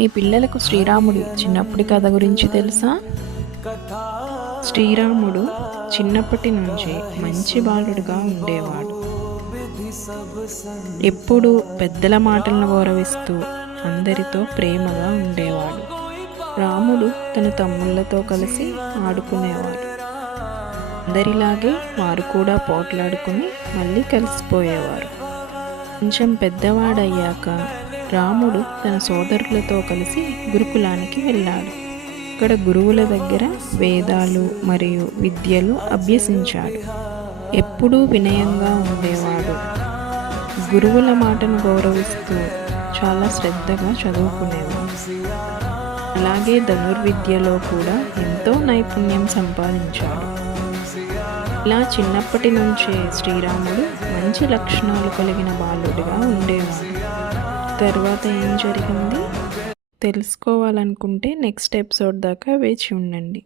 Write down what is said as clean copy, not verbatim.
మీ పిల్లలకు శ్రీరాముడు చిన్నప్పటి కథ గురించి తెలుసా? శ్రీరాముడు చిన్నప్పటి నుంచి మంచి బాలుడుగా ఉండేవాడు. ఎప్పుడూ పెద్దల మాటలను గౌరవిస్తూ అందరితో ప్రేమగా ఉండేవాడు. రాముడు తన తమ్ముళ్ళతో కలిసి ఆడుకునేవాడు. అందరిలాగే వారు కూడా పోట్లాడుకుని మళ్ళీ కలిసిపోయేవారు. కొంచెం పెద్దవాడయ్యాక రాముడు తన సోదరులతో కలిసి గురుకులానికి వెళ్ళాడు. ఇక్కడ గురువుల దగ్గర వేదాలు మరియు విద్యలు అభ్యసించాడు. ఎప్పుడూ వినయంగా ఉండేవాడు. గురువుల మాటను గౌరవిస్తూ చాలా శ్రద్ధగా చదువుకునేవాడు. అలాగే ధనుర్విద్యలో కూడా ఎంతో నైపుణ్యం సంపాదించాడు. ఇలా చిన్నప్పటి నుంచే శ్రీరాముడు మంచి లక్షణాలు కలిగిన బాలుడిగా ఉండేవాడు. తర్వాత ఏం జరిగింది తెలుసుకోవాలనుకుంటే నెక్స్ట్ ఎపిసోడ్ దాకా వేచి ఉండండి.